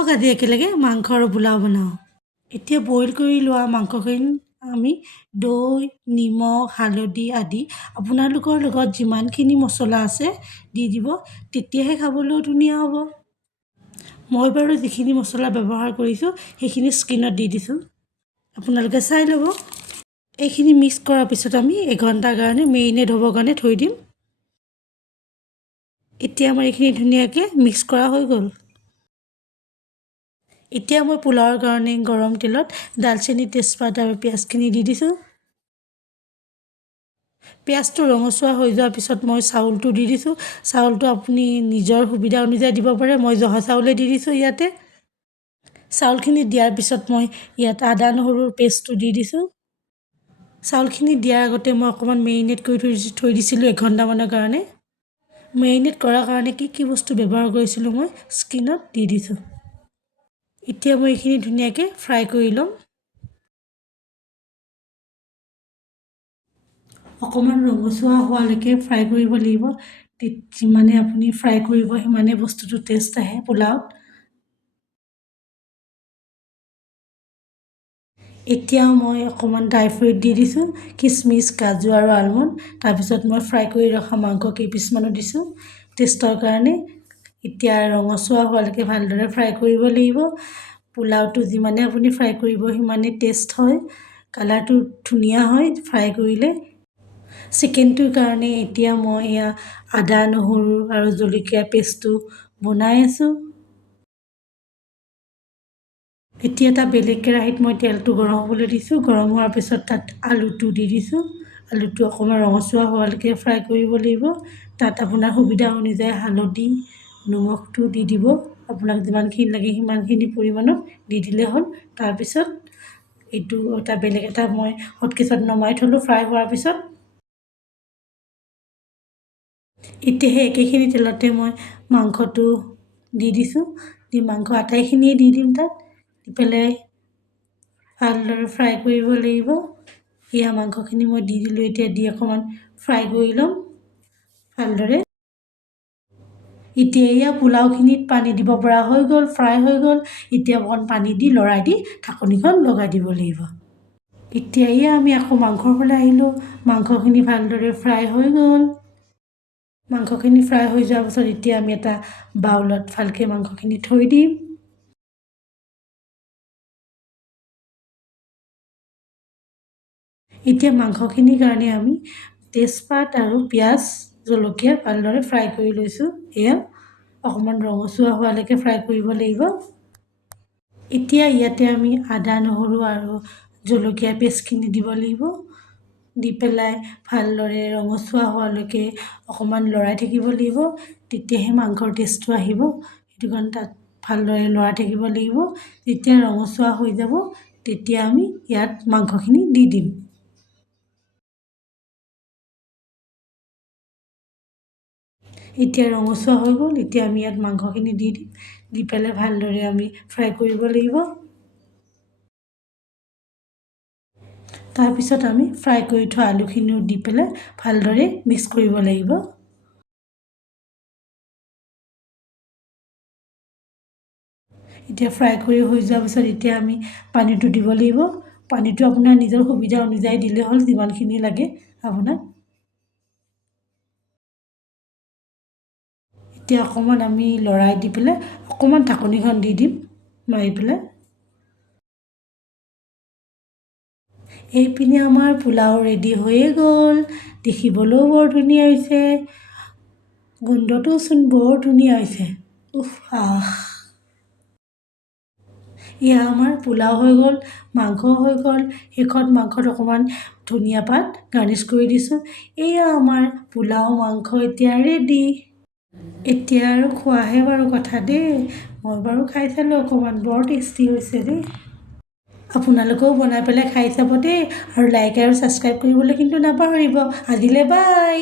আহক আজি একেলগে মাংস আৰু পোলাও বনাওঁ। এতিয়া বইল কৰি লোৱা মাংসখিনি আমি দৈ, নিমখ, হালধি আদি আপোনালোকৰ লগত যিমানখিনি মছলা আছে দি দিব, তেতিয়াহে খাবলৈও ধুনীয়া হ'ব। মই বাৰু যিখিনি মছলা ব্যৱহাৰ কৰিছোঁ সেইখিনি স্ক্ৰীণত দি দিছোঁ, আপোনালোকে চাই ল'ব। এইখিনি মিক্স কৰাৰ পিছত আমি এঘণ্টাৰ কাৰণে মেৰিনেট হ'বৰ কাৰণে থৈ দিম। এতিয়া আমাৰ এইখিনি ধুনীয়াকৈ মিক্স কৰা হৈ গ'ল। এতিয়া মই পোলাওৰ কাৰণে গৰম তেলত দালচেনি, তেজপাত আৰু পিঁয়াজখিনি দি দিছোঁ। পিঁয়াজটো ৰঙচুৱা হৈ যোৱাৰ পিছত মই চাউলটো দি দিছোঁ। চাউলটো আপুনি নিজৰ সুবিধা অনুযায়ী দিব পাৰে, মই জহা চাউলে দি দিছোঁ ইয়াতে। চাউলখিনি দিয়াৰ পিছত মই ইয়াত আদা নহৰুৰ পেষ্টটো দি দিছোঁ। চাউলখিনি দিয়াৰ আগতে মই অকণমান মেৰিনেট কৰি থৈ দিছিলোঁ এঘণ্টামানৰ কাৰণে। মেৰিনেট কৰাৰ কাৰণে কি বস্তু ব্যৱহাৰ কৰিছিলোঁ মই স্ক্ৰীণত দি দিছোঁ। এতিয়া মই এইখিনি ধুনীয়াকৈ ফ্ৰাই কৰি ল'ম। অকণমান ৰঙচুৱা হোৱালৈকে ফ্ৰাই কৰিব লাগিব। যিমানে আপুনি ফ্ৰাই কৰিব সিমানে বস্তুটো টেষ্ট আহে পোলাওত। এতিয়াও মই অকণমান ড্ৰাই ফ্ৰুইট দি দিছোঁ, কিচমিচ, কাজু আৰু আলমণ্ড। তাৰপিছত মই ফ্ৰাই কৰি ৰখা মাংস কেইপিচমানো দিছোঁ টেষ্টৰ কাৰণে। এতিয়া ৰঙচুৱা হোৱালৈকে ভালদৰে ফ্ৰাই কৰিব লাগিব। পোলাওটো যিমানে আপুনি ফ্ৰাই কৰিব সিমানে টেষ্ট হয়, কালাৰটো ধুনীয়া হয় ফ্ৰাই কৰিলে। চিকেনটোৰ কাৰণে এতিয়া মই এয়া আদা, নহৰু আৰু জলকীয়া পেষ্টটো বনাই আছোঁ। এতিয়া এটা বেলেগ কেৰাহীত মই তেলটো গৰম হ'বলৈ দিছোঁ। গৰম হোৱাৰ পিছত তাত আলুটো দি দিছোঁ। আলুটো অকণমান ৰঙচুৱা হোৱালৈকে ফ্ৰাই কৰিব লাগিব। তাত আপোনাৰ সুবিধা অনুযায়ী হালধি, নিমখটো দি দিব। আপোনাক যিমানখিনি লাগে সিমানখিনি পৰিমাণত দি দিলে হ'ল। তাৰপিছত এইটো বেলেগ এটা মই হটকেছত নমাই থ'লোঁ ফ্ৰাই হোৱাৰ পিছত। এতিয়া সেই একেখিনি তেলতে মই মাংসটো দি দিছোঁ। মাংস আটাইখিনিয়ে দি দিম তাত। দি পেলাই ভালদৰে ফ্ৰাই কৰিব লাগিব। এয়া মাংসখিনি মই দি দিলোঁ। এতিয়া দি অকণমান ফ্ৰাই কৰি ল'ম ভালদৰে। এতিয়া এয়া পোলাওখিনিত পানী দিব পৰা হৈ গ'ল, ফ্ৰাই হৈ গ'ল। এতিয়া অকণ পানী দি লৰাই দি ঢাকনিখন লগাই দিব লাগিব। এতিয়া এয়া আমি আকৌ মাংসৰ ফালে আহিলোঁ। মাংসখিনি ভালদৰে ফ্ৰাই হৈ গ'ল। মাংসখিনি ফ্ৰাই হৈ যোৱাৰ পাছত এতিয়া আমি এটা বাউলত ভালকৈ মাংসখিনি থৈ দিম। এতিয়া মাংসখিনিৰ কাৰণে আমি তেজপাত আৰু পিঁয়াজ, জলকীয়া ভালদৰে ফ্ৰাই কৰি লৈছোঁ। এয়া অকণমান ৰঙচুৱা হোৱালৈকে ফ্ৰাই কৰিব লাগিব। এতিয়া ইয়াতে আমি আদা, নহৰু আৰু জলকীয়া পেষ্টখিনি দিব লাগিব। দি পেলাই ভালদৰে ৰঙচুৱা হোৱালৈকে অকণমান লৰাই থাকিব লাগিব। তেতিয়াহে মাংসৰ টেষ্টটো আহিব। সেইটো কাৰণে তাত ভালদৰে লৰাই থাকিব লাগিব। যেতিয়া ৰঙচুৱা হৈ যাব তেতিয়া আমি ইয়াত মাংসখিনি দি দিম। এতিয়া ৰঙচুৱা হৈ গ'ল। এতিয়া আমি ইয়াত মাংসখিনি দি দিম। দি পেলাই ভালদৰে আমি ফ্ৰাই কৰিব লাগিব। তাৰপিছত আমি ফ্ৰাই কৰি থোৱা আলুখিনিও দি পেলাই ভালদৰে মিক্স কৰিব লাগিব। এতিয়া ফ্ৰাই কৰি হৈ যোৱাৰ পিছত এতিয়া আমি পানীটো দিব লাগিব। পানীটো আপোনাৰ নিজৰ সুবিধা অনুযায়ী দিলে হ'ল, যিমানখিনি লাগে আপোনাক। এতিয়া অকণমান আমি লৰাই দি পেলাই অকণমান ঢাকনিখন দি দিম মাৰি পেলাই। এইপিনে আমাৰ পোলাও ৰেডি হৈয়ে গ'ল। দেখিবলৈও বৰ ধুনীয়া হৈছে, গোন্ধটোওচোন বৰ ধুনীয়া হৈছে। উফ আহ! এয়া আমাৰ পোলাও হৈ গ'ল, মাংস হৈ গ'ল। শেষত মাংসত অকণমান ধনিয়া পাত গাৰ্নিছ কৰি দিছোঁ। এয়া আমাৰ পোলাও মাংস এতিয়া ৰেডি। এতিয়া আৰু খোৱাহে বাৰু কথা দেই। মই বাৰু খাই চালোঁ অকণমান, বৰ টেষ্টি হৈছে দেই। আপোনালোকেও বনাই পেলাই খাই চাব দেই। আৰু লাইক আৰু ছাবস্ক্ৰাইব কৰিবলৈ কিন্তু নাপাহৰিব। আজিলৈ বাই।